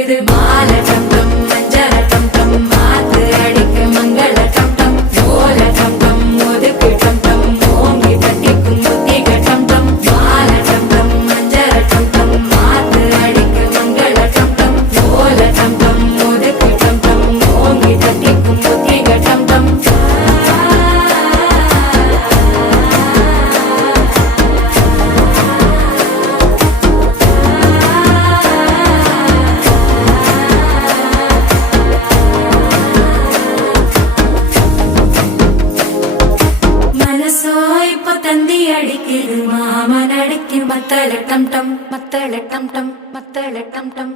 அடிக்குது மால டம் டம் மஞ்சள டம் டம் மாத்து அடிக்கு மங்கள டம் டம் ஓல டம் டம் ஒதுக்கு டம் டம் ஓங்கி தட்டிக்கும் முத்திக டம் டம் மால டம் டம் மஞ்சள டம் டம் மாத்து அடிக்கு மங்கள டம் டம் ஓல டம் டம் ஒதுக்கு டம் டம் ஓங்கி தட்டிக்கும் முத்திக டம் டம் மனசோ இப்ப தந்தி அடிக்குது மாமன் அடிக்கு மத்தள டம் டம் மத்தள டம் டம் மத்தள டம் டம்